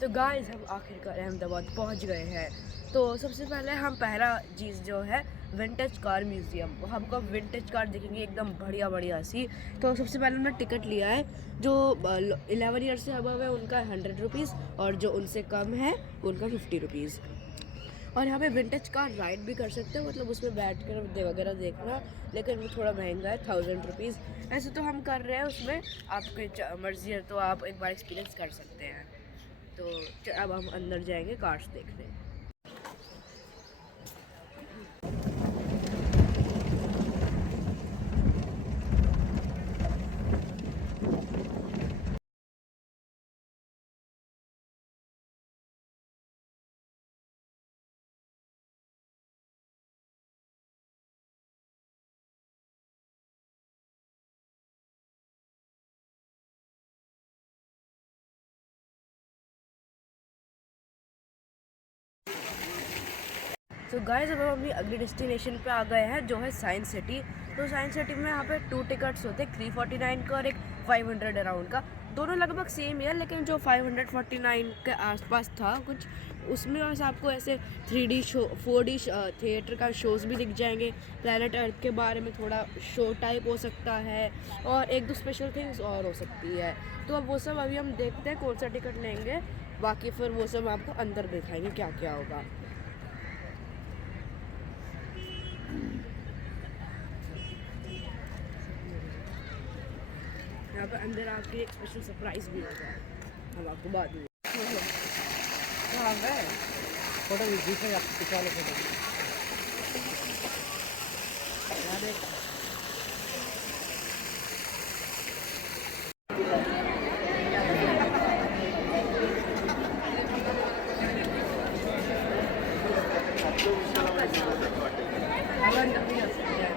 तो गाइस हम आखिरकार अहमदाबाद पहुंच गए हैं। तो सबसे पहले हम पहला चीज़ जो है विंटेज कार म्यूज़ियम, हमको विंटेज कार दिखेंगे एकदम बढ़िया बढ़िया सी। तो सबसे पहले हमने टिकट लिया है। जो 11 ईयर से अबव है उनका 100 रुपीज़, और जो उनसे कम है उनका 50 रुपीज़। और यहाँ पे विंटेज कार राइड भी कर सकते हैं, मतलब उसमें बैठ कर वगैरह देखना, लेकिन वो थोड़ा महंगा है, 1000 रुपीज़। ऐसे तो हम कर रहे हैं उसमें, आपकी मर्ज़ी है तो आप एक बार एक्सपीरियंस कर सकते हैं। तो अब हम अंदर जाएंगे कार्स देखने। तो गाइस अब हम अपनी अगली डेस्टिनेशन पे आ गए हैं, जो है साइंस सिटी। तो साइंस सिटी में यहाँ पे 2 टिकट्स होते हैं, 349 का और एक 500 अराउंड का। दोनों लगभग सेम ही है, लेकिन जो 549 के आसपास था कुछ, उसमें बस आपको ऐसे 3D शो, 4D थिएटर का शोज़ भी दिख जाएंगे। प्लैनेट अर्थ के बारे में थोड़ा शो टाइप हो सकता है, और एक दो स्पेशल थिंग्स और हो सकती है। तो अब वो सब अभी हम देखते हैं कौन सा टिकट लेंगे, बाकी फिर वो सब आपको अंदर दिखाएंगे क्या क्या होगा। यहाँ पर अंदर आपके एक स्पेशल सरप्राइज भी होगा, हम आपको बाद में। हाँ है फोटो भी दिख रहा आपको, पिछले फोटो यहाँ देख। अब अंदर भी जा सकते हैं।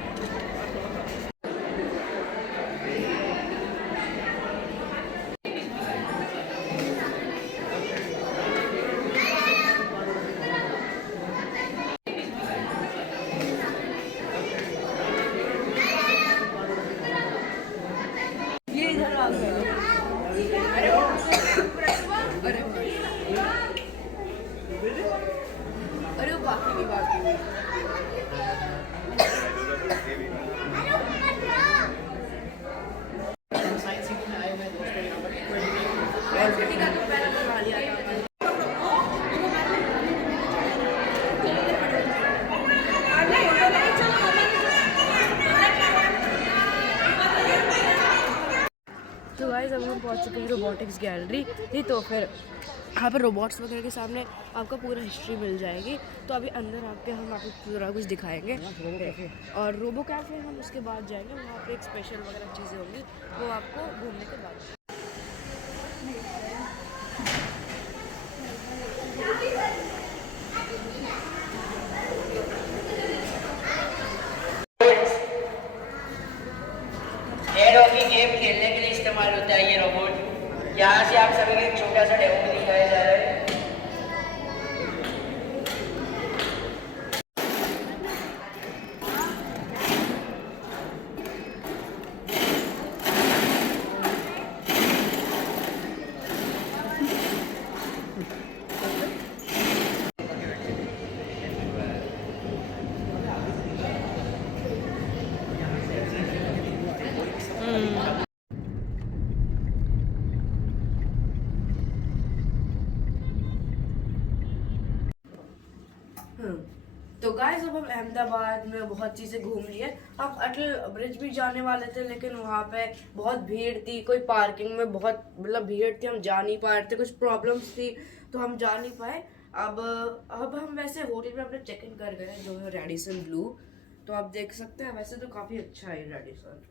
ये इधर आ गया। अरे अरे अरे वो बाकी भी बाकी भी। का तो पहले बनवा लिया था। तो गाइस अब हम पहुंच चुके हैं रोबोटिक्स गैलरी ही। तो फिर यहाँ पर रोबोट्स वगैरह के सामने आपको पूरा हिस्ट्री मिल जाएगी। तो अभी अंदर आके हम आपको पूरा कुछ दिखाएंगे, और रोबो कैफ़े हम उसके बाद जाएंगे, वहाँ पे एक स्पेशल वगैरह चीज़ें होंगी, वो आपको घूमने के बाद। एयर हॉकी गेम खेलने के लिए इस्तेमाल होता है ये रोबोट। यहाँ से आप सभी को एक छोटा सा डेमो भी दिखाया जा रहा है। तो गाइस अब हम अहमदाबाद में बहुत चीज़ें घूम लिए। हम अटल ब्रिज भी जाने वाले थे, लेकिन वहाँ पे बहुत भीड़ थी, कोई पार्किंग में बहुत मतलब भीड़ थी, हम जा नहीं पा रहे थे, कुछ प्रॉब्लम्स थी तो हम जा नहीं पाए। अब हम वैसे होटल में अपने चेक इन कर गए हैं, जो है रेडिसन ब्लू। तो आप देख सकते हैं, वैसे तो काफ़ी अच्छा है रेडिसन।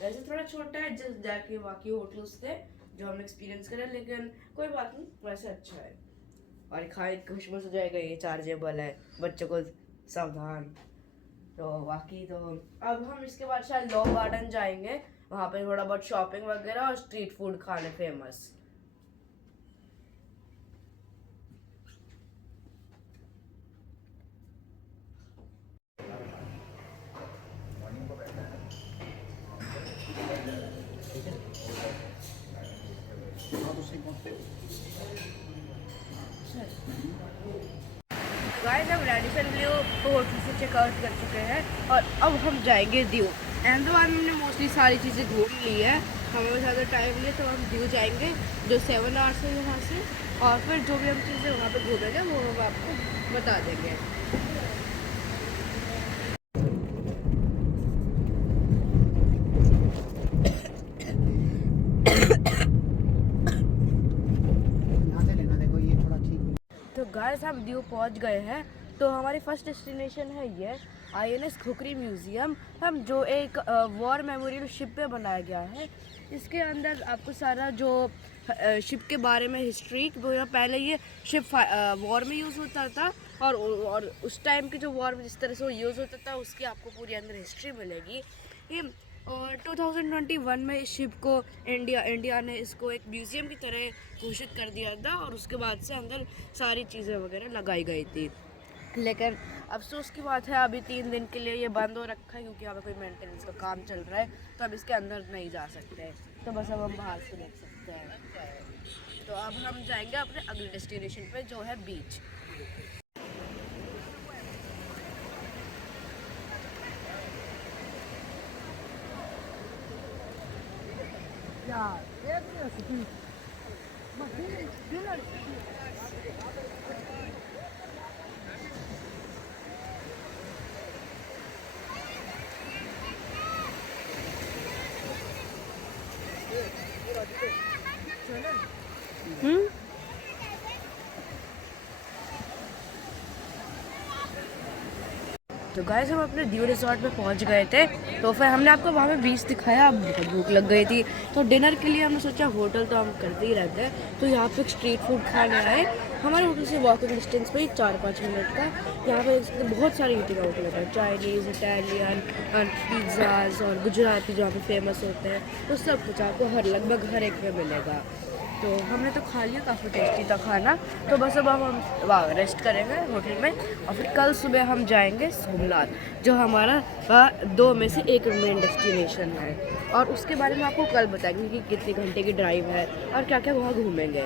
वैसे थोड़ा छोटा है जस्ट जाके बाकी होटल्स थे जो हमने एक्सपीरियंस करा, लेकिन कोई बात नहीं, वैसे अच्छा है। और खाए खुशबू हो जाएगा, ये चार्जेबल है, बच्चों को सावधान। तो बाकी तो अब हम इसके बाद शायद लॉ गार्डन जाएंगे, वहाँ पे थोड़ा बहुत शॉपिंग वगैरह और स्ट्रीट फूड खाने फेमस। गाइस हम रेडिसन ब्लू को होटल से चेकआउट कर चुके हैं और अब हम जाएंगे दीव। अहमदाबाद में हमने मोस्टली सारी चीज़ें घूम ली है, हमें ज़्यादा टाइम नहीं, तो हम दीव जाएंगे जो 7 आवर्स है यहाँ से, और फिर जो भी हम चीज़ें वहाँ पे घूमेंगे वो हम आपको बता देंगे। तो गाइस हम दीव पहुंच गए हैं। तो हमारी फर्स्ट डेस्टिनेशन है ये INS खुखरी म्यूज़ियम, हम जो एक वॉर मेमोरियल शिप पे बनाया गया है। इसके अंदर आपको सारा जो शिप के बारे में हिस्ट्री, वो यहाँ पहले ये शिप वॉर में यूज़ होता था और उस टाइम की जो वॉर में जिस तरह से वो यूज़ होता था उसकी आपको पूरी अंदर हिस्ट्री मिलेगी। ये और 2021 में इस शिप को इंडिया ने इसको एक म्यूज़ियम की तरह घोषित कर दिया था और उसके बाद से अंदर सारी चीज़ें वगैरह लगाई गई थी। लेकिन अफसोस की बात है अभी 3 दिन के लिए ये बंद हो रखा है क्योंकि यहाँ पे कोई मेंटेनेंस का काम चल रहा है, तो अब इसके अंदर नहीं जा सकते, तो बस अब हम बाहर से देख सकते हैं। तो अब हम जाएंगे अपने अगले डेस्टिनेशन पे जो है बीच। तो गाइस हम अपने दीव रिजॉर्ट में पहुंच गए थे, तो फिर हमने आपको वहाँ पे बीच दिखाया। अब बहुत भूख लग गई थी तो डिनर के लिए हमने सोचा होटल तो हम करते ही रहते हैं, तो यहाँ पे स्ट्रीट फूड खाने आए। हमारे होटल से वॉकिंग डिस्टेंस पे ही 4-5 मिनट का यहाँ पे बहुत सारी ईटिंग आउटलेट है, चाइनीज़, इटालियन, पिज़्ज़ाज और गुजराती जो यहाँ पे फेमस होते हैं, तो सब कुछ आपको लगभग हर एक में मिलेगा। तो हमने तो खा लिया, काफ़ी टेस्टी था खाना। तो बस अब हम वहाँ रेस्ट करेंगे होटल में और फिर कल सुबह हम जाएंगे सोमनाथ, जो हमारा 2 में से एक मेन डेस्टिनेशन है, और उसके बारे में आपको कल बताएंगे कि कितने घंटे की ड्राइव है और क्या क्या वहाँ घूमेंगे।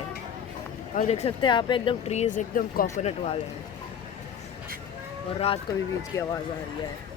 और देख सकते हैं आप एकदम ट्रीज़ एकदम कोकोनट वाले हैं और रात को भी बीच की आवाज़ आ रही है।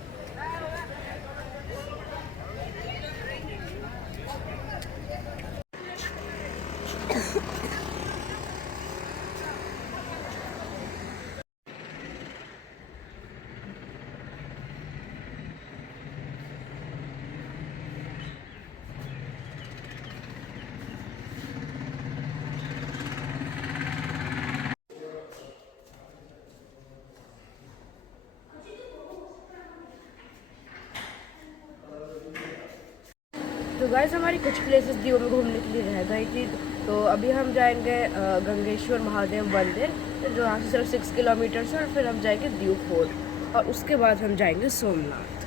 तो गाइस हमारी कुछ प्लेसेस दीव में घूमने के लिए रह गई थी, तो अभी हम जाएंगे गंगेश्वर महादेव मंदिर, जो यहाँ से सिर्फ 6 किलोमीटर है, और फिर हम जाएंगे दीव फोर्ट और उसके बाद हम जाएंगे सोमनाथ।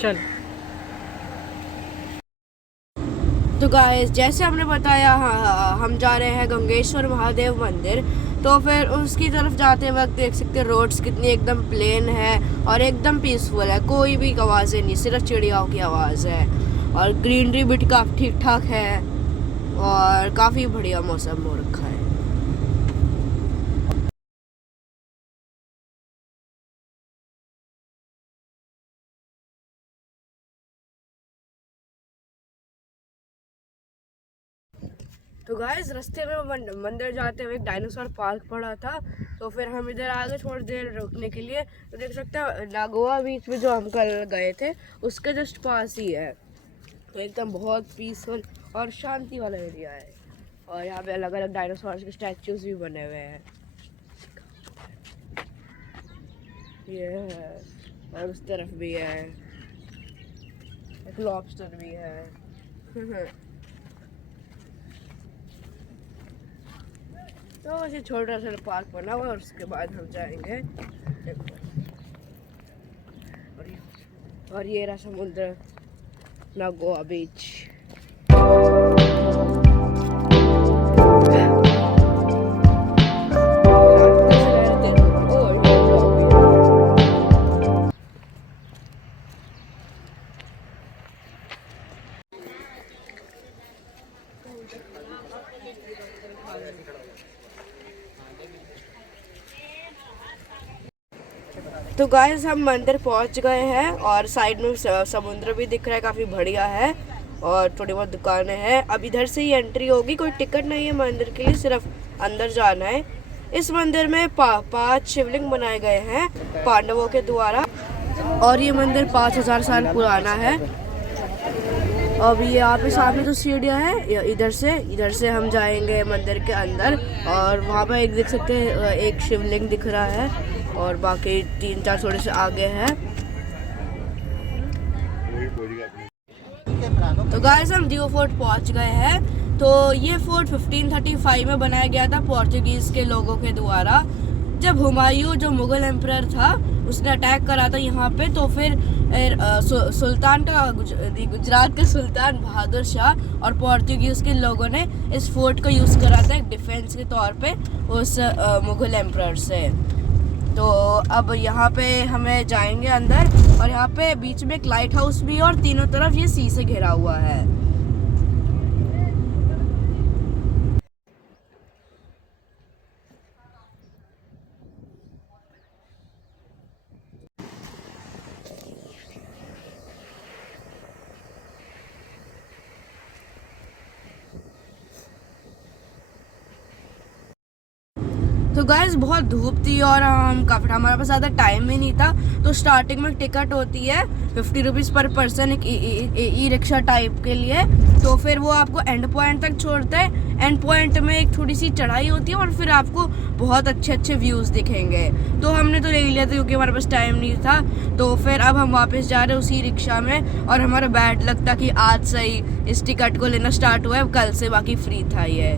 चल तो गाइस जैसे हमने बताया, हम जा रहे हैं गंगेश्वर महादेव मंदिर। तो फिर उसकी तरफ जाते वक्त देख सकते हैं रोड्स कितनी एकदम प्लेन है और एकदम पीसफुल है, कोई भी आवाज़ें नहीं, सिर्फ चिड़ियाओं की आवाज़ है और ग्रीनरी भी काफ़ी ठीक ठाक है और काफ़ी बढ़िया मौसम हो रखा है। तो गाइस रास्ते में मंदिर जाते हुए एक डायनासोर पार्क पड़ा था, तो फिर हम इधर आ गए थोड़ी देर रुकने के लिए। तो देख सकते हैं नागोआ बीच में जो हम कल गए थे उसके जस्ट पास ही है, तो एकदम बहुत पीसफुल और शांति वाला एरिया है। और यहाँ पे अलग अलग डायनासोर के स्टैचूज भी बने हुए हैं, ये है, और उस तरफ भी है, एक लॉबस्टर भी है। तो वैसे छोटा सा पार्क बना हुआ है और उसके बाद हम जाएंगे और ये रहा समुद्र, नागोआ बीच। तो गाइस हम मंदिर पहुंच गए हैं और साइड में समुद्र भी दिख रहा है, काफ़ी बढ़िया है और थोड़ी बहुत दुकानें हैं। अब इधर से ही एंट्री होगी, कोई टिकट नहीं है मंदिर के लिए, सिर्फ अंदर जाना है। इस मंदिर में 5 शिवलिंग बनाए गए हैं पांडवों के द्वारा और ये मंदिर 5000 साल पुराना है। अब ये यहाँ पे सामने जो सीढ़ियाँ हैं, इधर से हम जाएंगे मंदिर के अंदर और वहाँ पे एक देख सकते हैं एक शिवलिंग दिख रहा है और बाकी 3-4 थोड़े से आगे हैं। तो गाइस हम दियो फोर्ट पहुँच गए हैं। तो ये फोर्ट 1535 में बनाया गया था पोर्चुगीज के लोगों के द्वारा। जब हुमायूं जो मुगल एम्परर था उसने अटैक करा था यहाँ पे, तो फिर सुल्तान का गुजरात के सुल्तान बहादुर शाह और पोर्चुगीज के लोगों ने इस फोर्ट को यूज़ करा था एक डिफेंस के तौर पे उस मुगल एम्परर से। तो अब यहाँ पे हमें जाएंगे अंदर और यहाँ पे बीच में एक लाइट हाउस भी है और तीनों तरफ ये सी से घिरा हुआ है। तो गाइस बहुत धूप थी और हमारे पास ज़्यादा टाइम भी नहीं था। तो स्टार्टिंग में टिकट होती है 50 रुपीज़ पर पर्सन एक ई रिक्शा टाइप के लिए। तो फिर वो आपको एंड पॉइंट तक छोड़ते हैं। एंड पॉइंट में एक थोड़ी सी चढ़ाई होती है और फिर आपको बहुत अच्छे अच्छे व्यूज़ दिखेंगे। तो हमने तो ले लिया था क्योंकि हमारे पास टाइम नहीं था। तो फिर अब हम वापस जा रहे हैं उसी रिक्शा में और हमारा बैड लक था कि आज से ही इस टिकट को लेना स्टार्ट हुआ है, कल से बाकी फ्री था ये।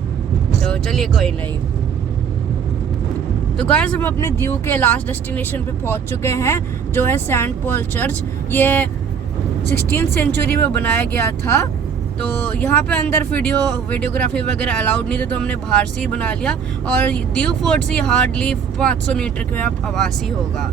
तो चलिए कोई नहीं। तो गाइस हम अपने दीव के लास्ट डेस्टिनेशन पे पहुंच चुके हैं जो है सेंट पॉल चर्च। ये 16th सेंचुरी में बनाया गया था। तो यहाँ पे अंदर वीडियोग्राफी वगैरह अलाउड नहीं थे, तो हमने बाहर से ही बना लिया और दीव फोर्ट से हार्डली 500 मीटर के आवासी होगा।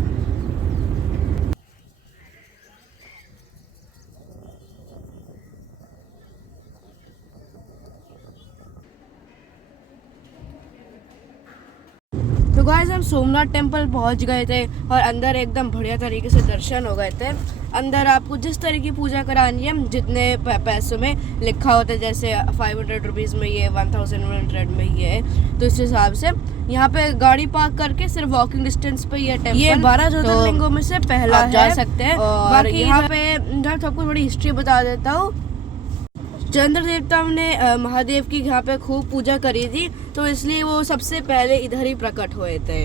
तो गाइस हम सोमनाथ टेम्पल पहुंच गए थे और अंदर एकदम बढ़िया तरीके से दर्शन हो गए थे। अंदर आपको जिस तरह की पूजा करानी है, जितने पैसों में लिखा होता है, जैसे 500 रुपीज़ में ये, 1100 में ये, तो इस हिसाब से यहाँ पे गाड़ी पार्क करके सिर्फ वॉकिंग डिस्टेंस पे ये टेम्पल, ये 12 ज्योतिर्लिंगों में से पहला है, जा सकते हैं। और बाकी यहाँ पे सबको थोड़ी हिस्ट्री बता देता हूँ। चंद्र देवता ने महादेव की यहाँ पे खूब पूजा करी थी, तो इसलिए वो सबसे पहले इधर ही प्रकट हुए थे।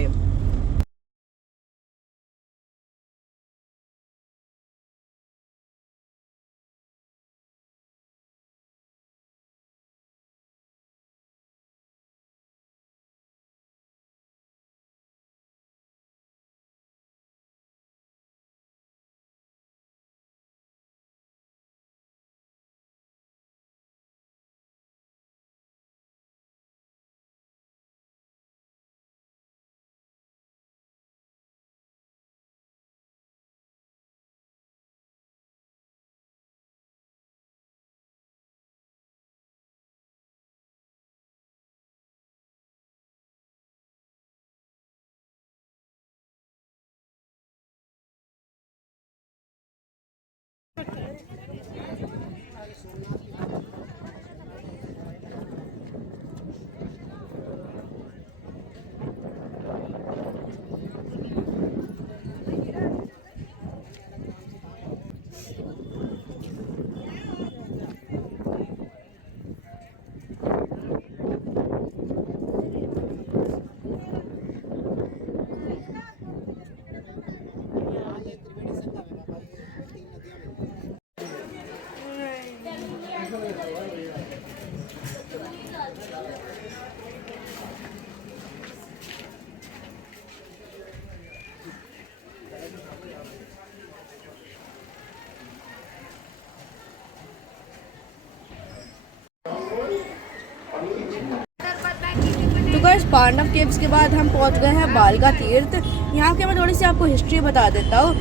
तो गाइस पांडव केव्स के बाद हम पहुंच गए हैं बालका तीर्थ। यहाँ के मैं थोड़ी सी आपको हिस्ट्री बता देता हूँ।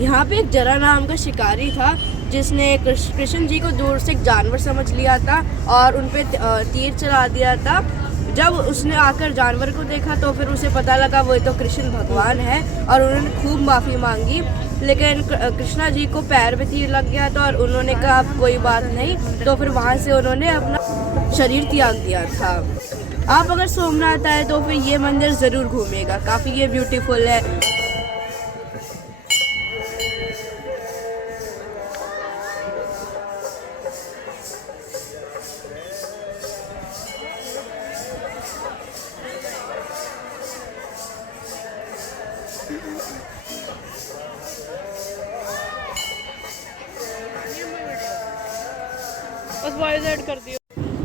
यहाँ पे एक जरा नाम का शिकारी था, जिसने कृष्ण जी को दूर से एक जानवर समझ लिया था और उन पे तीर चला दिया था। जब उसने आकर जानवर को देखा तो फिर उसे पता लगा वो तो कृष्ण भगवान है और उन्होंने खूब माफ़ी मांगी, लेकिन कृष्णा जी को पैर पे तीर लग गया था और उन्होंने कहा अब कोई बात नहीं, तो फिर वहाँ से उन्होंने अपना शरीर त्याग दिया था। आप अगर सोमनाथ आए तो फिर ये मंदिर ज़रूर घूमिएगा, काफ़ी ये ब्यूटीफुल है।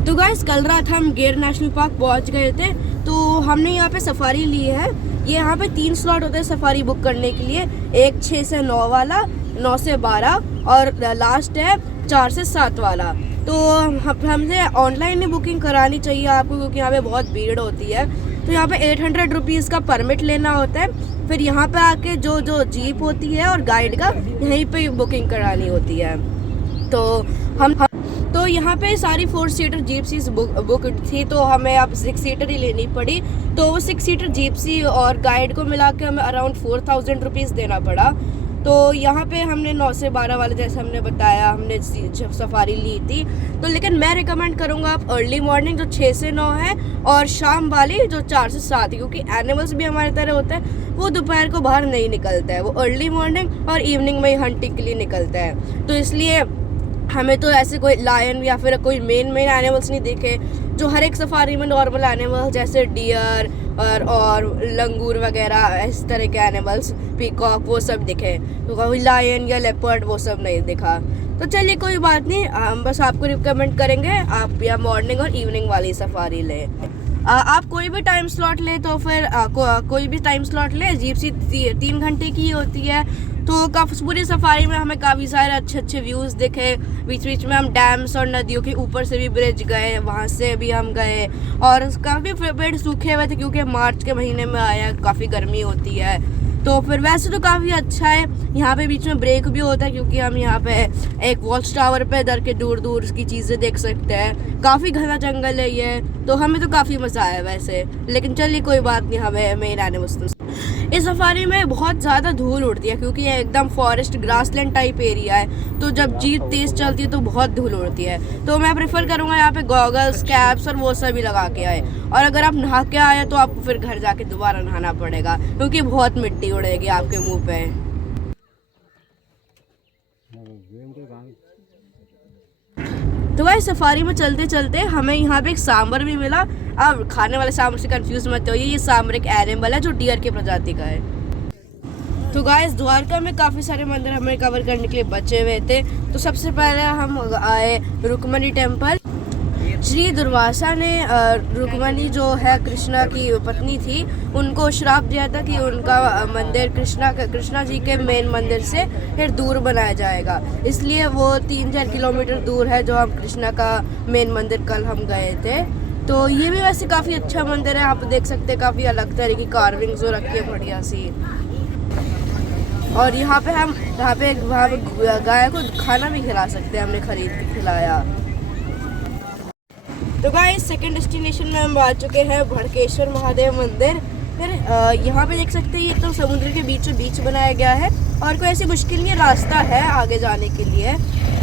तो गाइस कल रात हम गिर नेशनल पार्क पहुंच गए थे, तो हमने यहाँ पे सफारी ली है। ये यहाँ पे 3 स्लॉट होते हैं सफारी बुक करने के लिए, एक 6 से 9 वाला, 9 से 12 और लास्ट है 4 से 7 वाला। तो हमसे ऑनलाइन ही बुकिंग करानी चाहिए आपको, क्योंकि यहाँ पे बहुत भीड़ होती है। तो यहाँ पे 800 रुपीज़ का परमिट लेना होता है, फिर यहाँ पे आके जो जीप होती है और गाइड का यहीं पे बुकिंग करानी होती है। तो यहाँ पे सारी 4 सीटर जीप्सीज बुक थी, तो हमें अब 6 सीटर ही लेनी पड़ी। तो वो 6 सीटर जीप्सी और गाइड को मिला के हमें अराउंड 4000 रुपीज़ देना पड़ा। तो यहाँ पे हमने 9 से 12 वाले, जैसे हमने बताया, हमने जब सफारी ली थी। तो लेकिन मैं रिकमेंड करूँगा आप अर्ली मॉर्निंग जो 6 से 9 है और शाम वाली जो 4 से 7 है, क्योंकि एनिमल्स भी हमारी तरह होते हैं, वो दोपहर को बाहर नहीं निकलता है, वो अर्ली मॉर्निंग और इवनिंग में ही हंटिंग के लिए निकलता है। तो इसलिए हमें तो ऐसे कोई लायन या फिर कोई मेन एनिमल्स नहीं दिखे, जो हर एक सफारी में नॉर्मल एनिमल्स जैसे डियर और लंगूर वगैरह इस तरह के एनिमल्स, पीकॉक, वो सब दिखे। तो कोई लायन या लेपर्ड वो सब नहीं दिखा। तो चलिए कोई बात नहीं, हम बस आपको रिकमेंड करेंगे आप या मॉर्निंग और इवनिंग वाली सफारी लें। आप कोई भी टाइम स्लॉट ले तो फिर कोई भी टाइम स्लॉट ले, जीप्सी 3 घंटे की होती है। तो काफ़ी पूरी सफारी में हमें काफ़ी सारे अच्छे व्यूज़ दिखे। बीच बीच में हम डैम्स और नदियों के ऊपर से भी ब्रिज गए, वहाँ से भी हम गए, और काफ़ी पेड़ सूखे हुए थे क्योंकि मार्च के महीने में आया, काफ़ी गर्मी होती है। तो फिर वैसे तो काफ़ी अच्छा है। यहाँ पे बीच में ब्रेक भी होता है क्योंकि हम यहाँ पे एक वॉच टावर पे इधर के दूर की चीज़ें देख सकते हैं। काफ़ी घना जंगल है ये, तो हमें तो काफ़ी मज़ा आया वैसे। लेकिन चलिए कोई बात नहीं, हमें मेन एनिमल्स। इस सफारी में बहुत ज़्यादा धूल उड़ती है क्योंकि ये एकदम फॉरेस्ट ग्रासलैंड टाइप एरिया है, तो जब जीप तेज़ चलती है तो बहुत धूल उड़ती है। तो मैं प्रेफर करूँगा यहाँ पे गॉगल्स, कैप्स और वो सब भी लगा के आए। और अगर आप नहा के आए तो आपको फिर घर जाके दोबारा नहाना पड़ेगा क्योंकि बहुत मिट्टी उड़ेगी आपके मुंह पे। तो भाई सफारी में चलते चलते हमें यहाँ पे एक सांबर भी मिला। अब खाने वाले सांबर से कंफ्यूज मत होइए, ये सांबर एक एनिमल है जो डियर की प्रजाति का है। तो गाइस द्वारका में काफ़ी सारे मंदिर हमें कवर करने के लिए बचे हुए थे। तो सबसे पहले हम आए रुक्मणी टेम्पल। श्री दुर्वासा ने रुक्मणी जो है कृष्णा की पत्नी थी, उनको श्राप दिया था कि उनका मंदिर कृष्णा जी के मेन मंदिर से फिर दूर बनाया जाएगा, इसलिए वो 3-4 किलोमीटर दूर है जो हम कृष्णा का मेन मंदिर कल हम गए थे। तो ये भी वैसे काफ़ी अच्छा मंदिर है, आप देख सकते हैं काफ़ी अलग तरह की कार्विंग्स जो रखी है बढ़िया सी। और यहाँ पे गाय को खाना भी खिला सकते हैं, हमने खरीद के खिलाया। तो गाइस सेकंड डेस्टिनेशन में हम आ चुके हैं भड़केश्वर महादेव मंदिर। फिर यहाँ पे देख सकते हैं ये एकदम समुद्र के बीचों बीच बनाया गया है और कोई ऐसी मुश्किल नहीं, रास्ता है आगे जाने के लिए।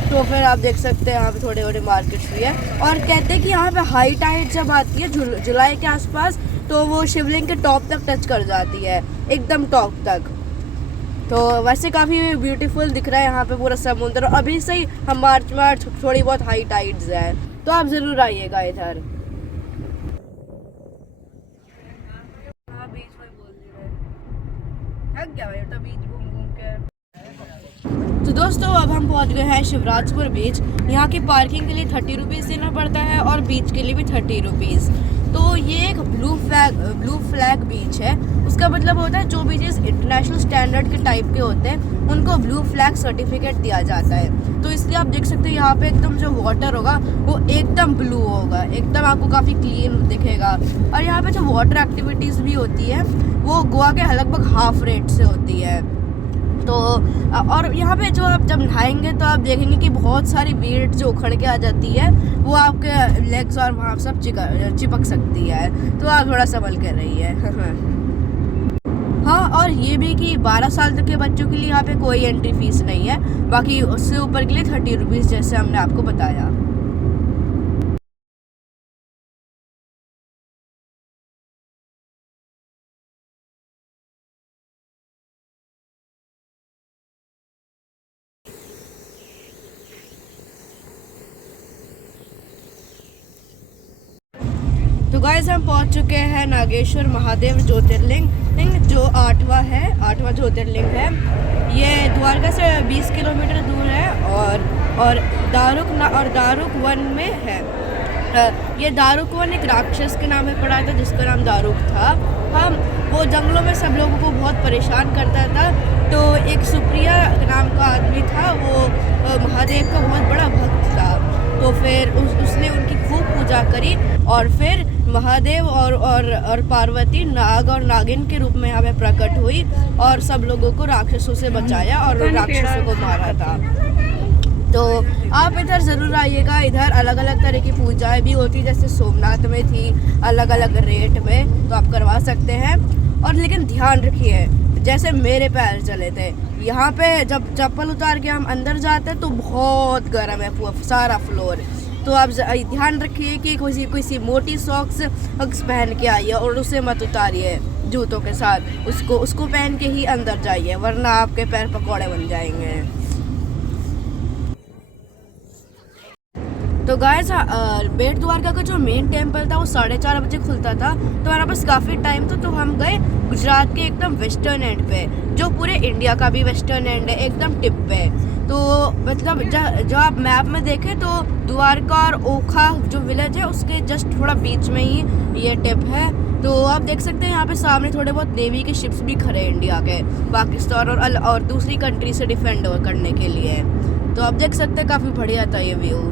तो फिर आप देख सकते हैं यहाँ पे थोड़े थोड़े मार्केट्स भी है। और कहते हैं कि यहाँ पे हाई टाइड जब आती है जुलाई के आसपास, तो वो शिवलिंग के टॉप तक टच कर जाती है, एकदम टॉप तक। तो वैसे काफ़ी ब्यूटीफुल दिख रहा है यहाँ पे पूरा समुद्र। और अभी से ही हम मार्च में थोड़ी बहुत हाई टाइड्स है, तो आप ज़रूर आइएगा इधर। बीच में बोल थक गया भाई तो बीच घूम के। तो दोस्तों अब हम पहुंच गए हैं शिवराजपुर बीच। यहाँ की पार्किंग के लिए 30 रुपीज़ देना पड़ता है और बीच के लिए भी 30 रुपीज़। तो ये एक ब्लू फ्लैग बीच है। उसका मतलब होता है जो बीचेस इंटरनेशनल स्टैंडर्ड के टाइप के होते हैं उनको ब्लू फ्लैग सर्टिफिकेट दिया जाता है। तो इसलिए आप देख सकते हैं यहाँ पे एकदम जो वाटर होगा वो एकदम ब्लू होगा, एकदम आपको काफ़ी क्लीन दिखेगा। और यहाँ पे जो वाटर एक्टिविटीज़ भी होती है वो गोवा के लगभग हाफ रेट से होती है। तो और यहाँ पे जो आप जब नहाएंगे तो आप देखेंगे कि बहुत सारी वेट जो उखड़ के आ जाती है वो आपके लेग्स और वहाँ सब चिपक सकती है, तो आप थोड़ा संभल कर रहिए। हाँ, और ये भी कि 12 साल तक के बच्चों के लिए यहाँ पे कोई एंट्री फीस नहीं है, बाकी उससे ऊपर के लिए 30 रुपीज़ जैसे हमने आपको बताया। तो गाइस हम पहुंच चुके हैं नागेश्वर महादेव ज्योतिर्लिंग, जो 8वां ज्योतिर्लिंग है। ये द्वारका से 20 किलोमीटर दूर है और दारुक वन में है। ये दारुक वन एक राक्षस के नाम में पड़ा था जिसका नाम दारुक था। हम वो जंगलों में सब लोगों को बहुत परेशान करता था। तो एक सुप्रिया नाम का आदमी था, वो महादेव का बहुत बड़ा भक्त था। तो फिर उसने उनकी खूब पूजा करी और फिर महादेव और पार्वती नाग और नागिन के रूप में यहाँ पे प्रकट हुई और सब लोगों को राक्षसों से बचाया और राक्षसों को मारा था। तो आप इधर ज़रूर आइएगा। इधर अलग अलग तरह की पूजाएं भी होती, जैसे सोमनाथ में थी अलग अलग रेट में, तो आप करवा सकते हैं। और लेकिन ध्यान रखिए, जैसे मेरे पैर चले थे, यहाँ पे जब चप्पल उतार के हम अंदर जाते हैं तो बहुत गर्म है सारा फ्लोर। तो आप ध्यान रखिए कि कोई सी मोटी सॉक्स पहन के आइए और उसे मत उतारिए जूतों के साथ, उसको पहन के ही अंदर जाइए, वरना आपके पैर पकौड़े बन जाएंगे। तो गाइस बेट द्वारका का जो मेन टेम्पल था वो 4:30 बजे खुलता था, तो हमारे पास काफ़ी टाइम था। तो हम गए गुजरात के एकदम वेस्टर्न एंड पे, जो पूरे इंडिया का भी वेस्टर्न एंड है, एकदम टिप पे। तो मतलब जो आप मैप में देखें तो द्वारका और ओखा जो विलेज है उसके जस्ट थोड़ा बीच में ही ये टिप है। तो आप देख सकते हैं यहाँ पे सामने थोड़े बहुत नेवी के शिप्स भी खड़े हैं इंडिया के, पाकिस्तान और दूसरी कंट्री से डिफेंड करने के लिए। तो आप देख सकते हैं काफ़ी बढ़िया था ये व्यू।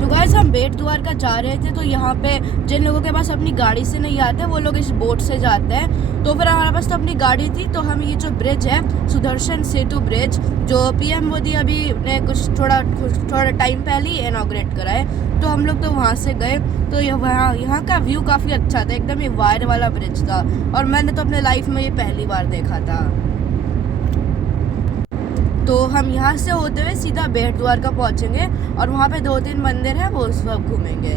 तो गाइस हम बेट द्वारका जा रहे थे, तो यहाँ पे जिन लोगों के पास अपनी गाड़ी से नहीं आते वो लोग इस बोट से जाते हैं। तो फिर हमारे पास तो अपनी गाड़ी थी, तो हम ये जो ब्रिज है सुदर्शन सेतु ब्रिज, जो पीएम मोदी अभी ने थोड़ा टाइम पहले ही इनॉग्रेट करा है, तो हम लोग तो वहाँ से गए। तो यहाँ का व्यू काफ़ी अच्छा था, एकदम ये वायर वाला ब्रिज था और मैंने तो अपने लाइफ में ये पहली बार देखा था। तो हम यहाँ से होते हुए सीधा बेट द्वारका पहुँचेंगे और वहाँ पे 2-3 मंदिर हैं, वो सब घूमेंगे।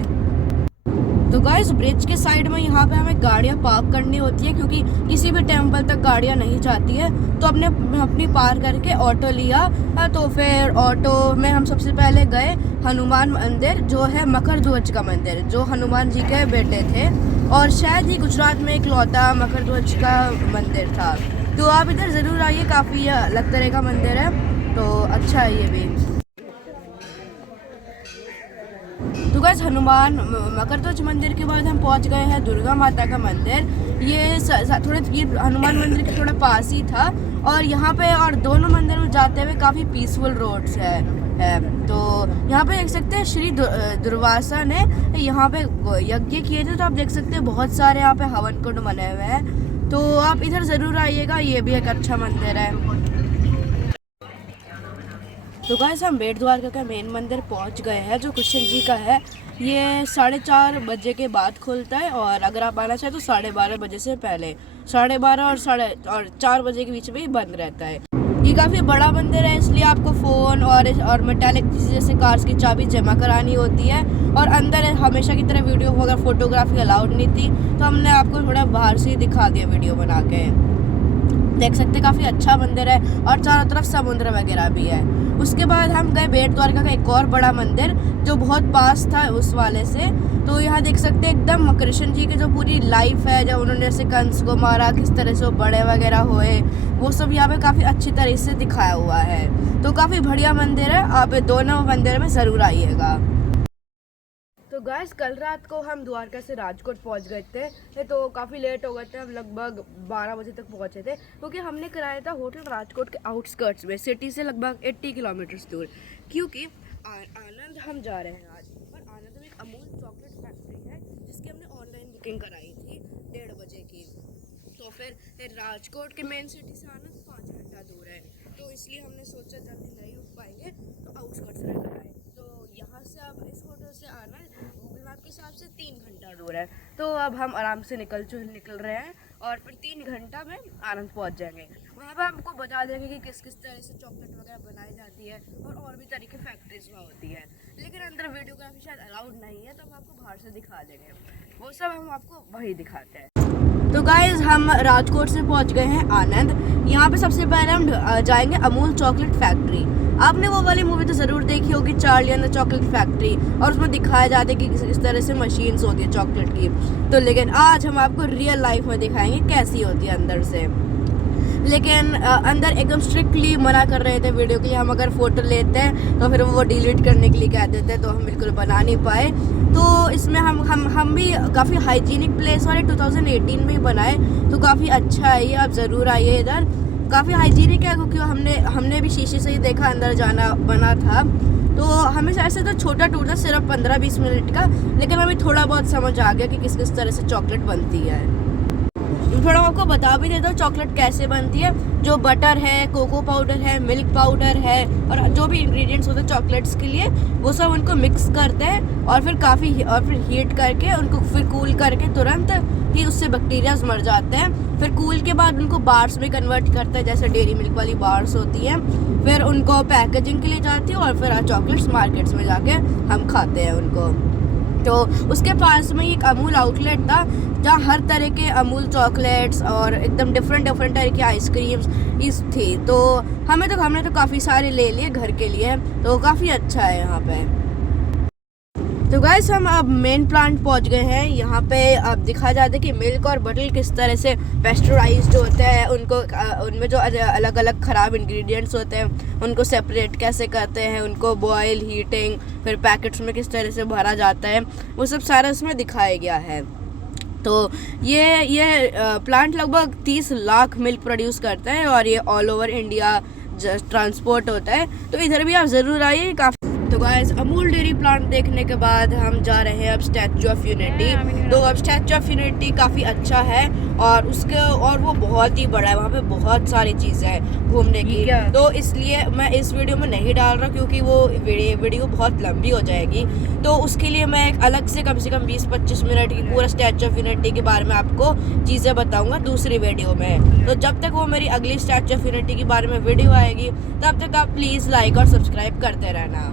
तो गाइस ब्रिज के साइड में यहाँ पे हमें गाड़ियाँ पार्क करनी होती है, क्योंकि किसी भी टेम्पल तक गाड़ियाँ नहीं जाती है। तो अपनी पार करके ऑटो लिया। तो फिर ऑटो में हम सबसे पहले गए हनुमान मंदिर, जो है मकर ध्वज का मंदिर, जो हनुमान जी के बेटे थे और शायद ही गुजरात में इकलौता मकर ध्वज का मंदिर था। तो आप इधर ज़रूर आइए, काफ़ी अलग तरह का मंदिर है, तो अच्छा है ये भी। तो गाइस हनुमान मकर ध्वज मंदिर के बाद हम पहुंच गए हैं दुर्गा माता का मंदिर। ये हनुमान मंदिर के थोड़ा पास ही था और यहाँ पे और दोनों मंदिर में जाते हुए काफ़ी पीसफुल रोड्स है। तो यहाँ पे देख सकते हैं श्री दुर्वासा ने यहाँ पे यज्ञ किए थे, तो आप देख सकते हैं बहुत सारे यहाँ पे हवन कुंड बने हुए हैं। तो आप इधर ज़रूर आइएगा, ये भी एक अच्छा मंदिर है। तो गाइस हम बेट द्वारका का मेन मंदिर पहुंच गए हैं, जो कृष्ण जी का है। ये 4:30 बजे के बाद खुलता है और अगर आप आना चाहें तो 12:30 बजे से पहले, 12:30 और 4 बजे के बीच में ही बंद रहता है। ये काफ़ी बड़ा मंदिर है, इसलिए आपको फ़ोन और मेटालिक जैसे कार्स की चाबी जमा करानी होती है। और अंदर हमेशा की तरह वीडियो वगैरह फोटोग्राफी अलाउड नहीं थी, तो हमने आपको थोड़ा बाहर से ही दिखा दिया वीडियो बना के। देख सकते हैं काफ़ी अच्छा मंदिर है और चारों तरफ समुद्र वगैरह भी है। उसके बाद हम गए बेट द्वारका का एक और बड़ा मंदिर, जो बहुत पास था उस वाले से। तो यहाँ देख सकते हैं एकदम कृष्ण जी की जो पूरी लाइफ है, जब उन्होंने जैसे कंस को मारा, किस तरह से वो बड़े वगैरह हुए, वो सब यहाँ पे काफ़ी अच्छी तरह से दिखाया हुआ है। तो काफ़ी बढ़िया मंदिर है, आप दोनों मंदिर में ज़रूर आइएगा। तो गाइस कल रात को हम द्वारका से राजकोट पहुंच गए थे, तो काफ़ी लेट हो गए थे, हम लगभग 12 बजे तक पहुंचे थे, क्योंकि हमने कराया था होटल राजकोट के आउटस्कर्ट्स में, सिटी से लगभग 80 किलोमीटर दूर। क्योंकि आनंद हम जा रहे हैं आज, और आनंद में एक अमूल चॉकलेट फैक्ट्री है जिसकी हमने ऑनलाइन बुकिंग कराई थी 1:30 बजे की। तो फिर राजकोट के मेन सिटी से आनंद 5 घंटा दूर है। तो इसलिए हमने सोचा जल्दी नहीं रुक पाएंगे तो आउटस्कर्ट्स रहकर आए। तो यहाँ से अब इस होटल से आना गूगल मैप के हिसाब से 3 घंटा दूर है। तो अब हम आराम से निकल रहे हैं और फिर 3 घंटा में आनंद पहुँच जाएंगे। वहाँ पर हमको बता देंगे कि किस किस तरह से चॉकलेट वगैरह बनाई जाती है और भी तरह की फैक्ट्रीज वहाँ होती है। लेकिन अंदर वीडियोग्राफी शायद अलाउड नहीं है, तो हम आपको बाहर से दिखा देंगे, वो सब हम आपको वही दिखाते हैं। तो गाइज हम राजकोट से पहुंच गए हैं आनंद। यहाँ पे सबसे पहले हम जाएंगे अमूल चॉकलेट फैक्ट्री। आपने वो वाली मूवी तो ज़रूर देखी होगी, Charlie and the chocolate factory, और उसमें दिखाया जाता है कि किस तरह से मशीन्स होती है चॉकलेट की। तो लेकिन आज हम आपको रियल लाइफ में दिखाएंगे कैसी होती है अंदर से। लेकिन अंदर एकदम स्ट्रिक्टली मना कर रहे थे वीडियो के लिए। हम अगर फ़ोटो लेते हैं तो फिर वो डिलीट करने के लिए कह देते हैं, तो हम बिल्कुल बना नहीं पाए। तो इसमें हम भी काफ़ी हाइजीनिक प्लेस और 2018 में ही बनाए, तो काफ़ी अच्छा है ये। आप ज़रूर आइए इधर, काफ़ी हाइजीनिक है क्योंकि हमने भी शीशे से ही देखा अंदर जाना बना था। तो हमें ऐसे तो छोटा टूर था, सिर्फ 15-20 मिनट का, लेकिन हमें थोड़ा बहुत समझ आ गया कि किस किस तरह से चॉकलेट बनती है। थोड़ा आपको बता भी देता हूँ चॉकलेट कैसे बनती है। जो बटर है, कोको पाउडर है, मिल्क पाउडर है और जो भी इंग्रेडिएंट्स होते हैं चॉकलेट्स के लिए, वो सब उनको मिक्स करते हैं और फिर हीट करके उनको फिर कूल करके तुरंत ही उससे बैक्टीरियाज मर जाते हैं। फिर कूल के बाद उनको बार्स में कन्वर्ट करते हैं, जैसे डेयरी मिल्क वाली बार्स होती हैं। फिर उनको पैकेजिंग के लिए जाती है और फिर चॉकलेट्स मार्केट्स में जाके हम खाते हैं उनको। तो उसके पास में एक अमूल आउटलेट था जहाँ हर तरह के अमूल चॉकलेट्स और एकदम डिफरेंट तरह की आइसक्रीम्स थी। तो हमने तो काफ़ी सारे ले लिए घर के लिए, तो काफ़ी अच्छा है यहाँ पे। तो गाइस हम अब मेन प्लांट पहुँच गए हैं। यहाँ पे अब दिखाया जाता है कि मिल्क और बटर किस तरह से पेस्चराइज्ड होते हैं, उनमें जो अलग अलग ख़राब इंग्रेडिएंट्स होते हैं उनको सेपरेट कैसे करते हैं, उनको बॉयल, हीटिंग, फिर पैकेट्स में किस तरह से भरा जाता है, वो सब सारा इसमें दिखाया गया है। तो ये प्लांट लगभग 30 लाख मिल्क प्रोड्यूस करता है और ये ऑल ओवर इंडिया ट्रांसपोर्ट होता है। तो इधर भी आप ज़रूर आइए। काफ़ी तो गाइस अमूल डेयरी प्लांट देखने के बाद हम जा रहे हैं अब स्टैचू ऑफ यूनिटी। तो अब स्टैचू ऑफ यूनिटी काफ़ी अच्छा है और वो बहुत ही बड़ा है, वहाँ पे बहुत सारी चीज़ें हैं घूमने की। तो इसलिए मैं इस वीडियो में नहीं डाल रहा क्योंकि वो वीडियो बहुत लंबी हो जाएगी। तो उसके लिए मैं एक अलग से कम 20-25 मिनट की पूरा स्टैचू ऑफ यूनिटी के बारे में आपको चीज़ें बताऊँगा दूसरी वीडियो में। तो जब तक वो मेरी अगली स्टैचू ऑफ यूनिटी के बारे में वीडियो आएगी तब तक आप प्लीज़ लाइक और सब्सक्राइब करते रहना।